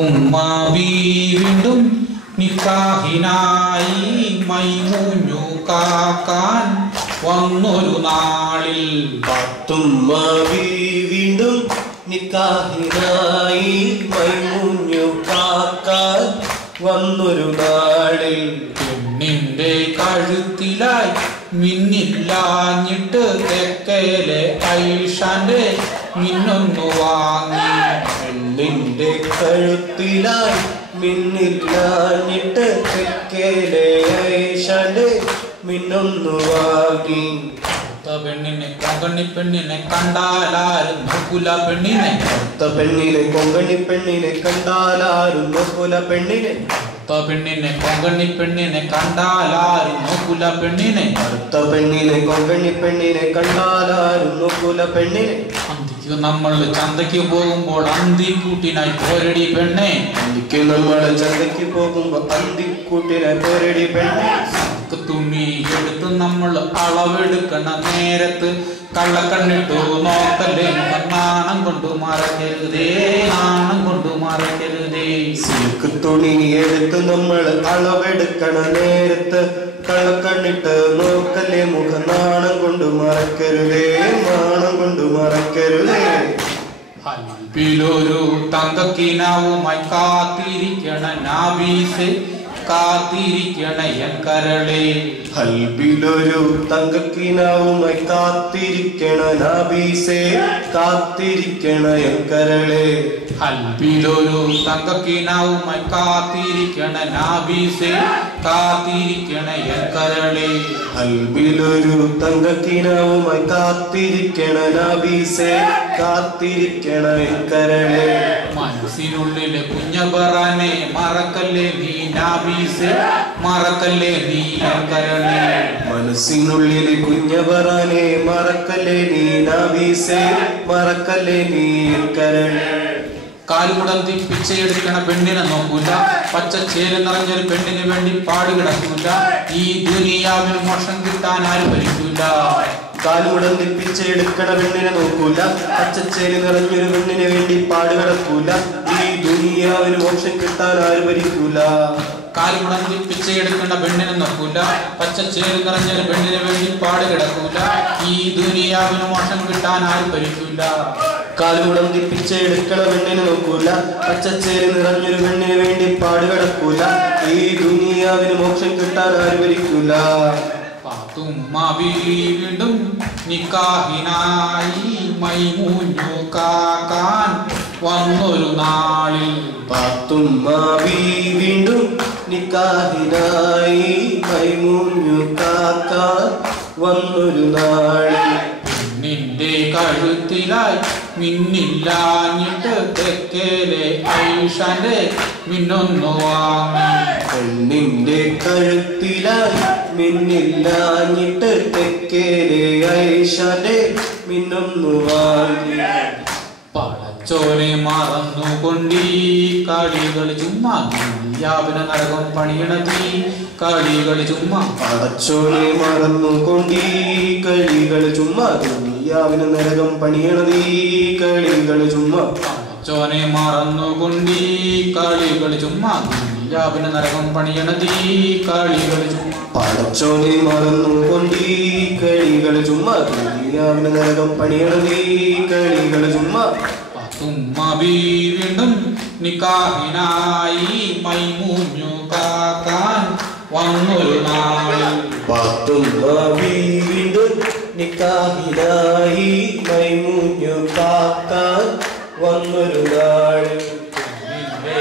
പാത്തുമ്മാവി വീണ്ടും നിക്കാഹിനായി മൈമൂഞ്ഞു കാക്കാൻ വന്നൊരു നാളിൽ. പാത്തുമ്മാവി വീണ്ടും നിക്കാഹിനായി മൈമൂഞ്ഞു കാക്കാൻ വന്നൊരു നാളിൽ. പെണ്ണിന്റെ കഴുത്തിലായി മിന്നില്ലാഞ്ഞിട്ട് തെക്കേലെ ഐഷാന്റെ മിന്നൊന്നു വാങ്ങി. പെണ്ണിന്റെ കഴുത്തിലായി മിന്നില്ലാഞ്ഞിട്ട് തെക്കേലെ ഐഷാന്റെ മിന്നൊന്നു വാങ്ങി. പെണ്ണിനെ കൊങ്കണി പെണ്ണിനെ കണ്ടാലാരും നോക്കൂല പെണ്ണിനെ. പെണ്ണിനെ കൊങ്കണി പെണ്ണിനെ കണ്ടാലാരും നോക്കൂല പെണ്ണിനെ. പെണ്ണിനെ കൊങ്കണി പെണ്ണിനെ കണ്ടാലാരും നോക്കൂല പെണ്ണിനെ. പെണ്ണിനെ കൊങ്കണി പെണ്ണിനെ കണ്ടാലാരും നോക്കൂല പെണ്ണിനെ. അന്തിക്ക് നമ്മൾ ചന്തയ്ക്ക് പോകുമ്പോൾ അന്തിക്കൂട്ടിനായി പോരടി പെണ്ണെ. അന്തിക്ക് നമ്മൾ ചന്തയ്ക്ക് പോകുമ്പോൾ അന്തിക്കൂട്ടിനായി പോരടി പെണ്ണെ. തുണി എടുത്ത് നമ്മൾ അളവെടുക്കണ നേരത്ത് കള്ളക്കണ്ണിട്ടു നോക്കല്ലേ. നാണം കൊണ്ടു മറക്കരുതേ, നാണം കൊണ്ടു മറക്കരുതേ. സിൽക്ക് തുണി എടുത്ത് നമ്മൾ അളവെടുക്കണ നേരത്ത് കള്ളക്കണ്ണിട്ട് നോക്കല്ലേ. മുഖം നാണം കൊണ്ട് മറക്കരുതേ, നാണം കൊണ്ട് മറക്കരുതേ. ഹൽബിലൊരു തങ്കക്കിനാവുമായി കാത്തിരിക്കണ നാബീസെ, കാത്തിരിക്കണ എൻ കരളെ. ഹൽബിലൊരു തങ്കക്കിനാവുമായി കാത്തിരിക്കണ നാബീസെ, കാത്തിരിക്കണ എൻ കരളെ. ഹൽബിലൊരു തങ്കക്കിനാവുമായി കാത്തിരിക്കണ നാബീസെ, കാത്തിരിക്കണ എൻ കരളെ. ഹൽബിലൊരു തങ്കക്കിനാവുമായി കാത്തിരിക്കണ നാബീസെ, കാത്തിരിക്കണ എൻ കരളെ. മനസ്സിനുള്ളിലെ കുഞ്ഞബറാനെ മറക്കല്ലേ നീ നാബീസെ, മറക്കല്ലേ നീ എൻ കരളെ. മനസ്സിനുള്ളിലെ കുഞ്ഞബറാനെ മറക്കല്ലേ നീ നാബീസെ, മറക്കല്ലേ നീ എൻ കരളെ. കാലുമുടന്തി പിച്ചയെടുക്കണ പെണ്ണിനെ നോക്കൂല, പച്ചച്ചേല് നിറഞ്ഞൊരു പെണ്ണിന് വേണ്ടി പാടുകിടക്കൂല. ഈ ദുനിയാവിന് മോക്ഷം കിട്ടാൻ ആരും ഭരിക്കൂല. കാലുമുടന്തി പിച്ചയെടുക്കണ പെണ്ണിനെ നോക്കൂല, പച്ചച്ചേല് നിറഞ്ഞൊരു പെണ്ണിന് വേണ്ടി പാടുകിടക്കൂല. ഈ ദുനിയാവിന് മോക്ഷം കിട്ടാൻ ആരും ഭരിക്കൂല. കാലുമുടന്തി പിച്ചയെടുക്കണ പെണ്ണിനെ നോക്കൂല, പച്ചച്ചേല് നിറഞ്ഞൊരു പെണ്ണിന് വേണ്ടി പാടുകിടക്കൂല. ഈ ദുനിയാവിന് മോക്ഷം കിട്ടാൻ ആരും ഭരിക്കൂല. കാലുമുടന്തി പിച്ചയെടുക്കണ പെണ്ണിനെ നോക്കൂല, പച്ചച്ചേല് നിറഞ്ഞൊരു പെണ്ണിന് വേണ്ടി പാടുകിടക്കൂല. ഈ ദുനിയാവിന് മോക്ഷം കിട്ടാൻ ആരും ഭരിക്കൂല. പാത്തുമ്മാവി വീണ്ടും നിക്കാഹിനായി മൈമൂഞ്ഞു കാക്കാൻ വന്നൊരു നാളിൽ. പാത്തുമ്മാവി വീണ്ടും നിക്കാഹിനായി മൈമൂഞ്ഞു കാക്കാൻ വന്നൊരു നാളിൽ. പെണ്ണിന്റെ കഴുത്തിലായി മിന്നില്ലാഞ്ഞിട്ട് തെക്കേലെ ഐഷാന്റെ മിന്നൊന്നു വാങ്ങി. പെണ്ണിന്റെ കഴുത്തിലായി മിന്നില്ലാഞ്ഞിട്ട് തെക്കേലെ ഐഷാന്റെ മിന്നൊന്നു വാങ്ങി. പടച്ചോനെ മറന്നുകൊണ്ടീ കളികൾ ചുമ്മാ, ദുനിയാവിന് നരകം പണിയണതീ കളികൾ ചുമ്മാ. പടച്ചോനെ മറന്നുകൊണ്ടീ കളികൾ ചുമ്മാ, ദുനിയാവിന് നരകം പണിയണതീ കളികൾ ചുമ്മാ. പടച്ചോനെ മറന്നുകൊണ്ടീ കളികൾ ചുമ്മാ, ദുനിയാവിന് നരകം പണിയണതീ കളികൾ ചുമ്മാ. പടച്ചോനെ മറന്നുകൊണ്ടീ കളികൾ ചുമ്മാ, ദുനിയാവിന് നരകം പണിയണതീ കളികൾ ചുമ്മാ. പാത്തുമ്മാവി വീണ്ടും നിക്കാഹിനായി മൈമൂഞ്ഞു കാക്കാൻ വന്നൊരു നാളിൽ. പാത്തുമ്മാവി വീണ്ടും നിക്കാഹിനായി മൈമൂഞ്ഞു കാക്കാൻ വന്നൊരു നാളിൽ. പെണ്ണിന്റെ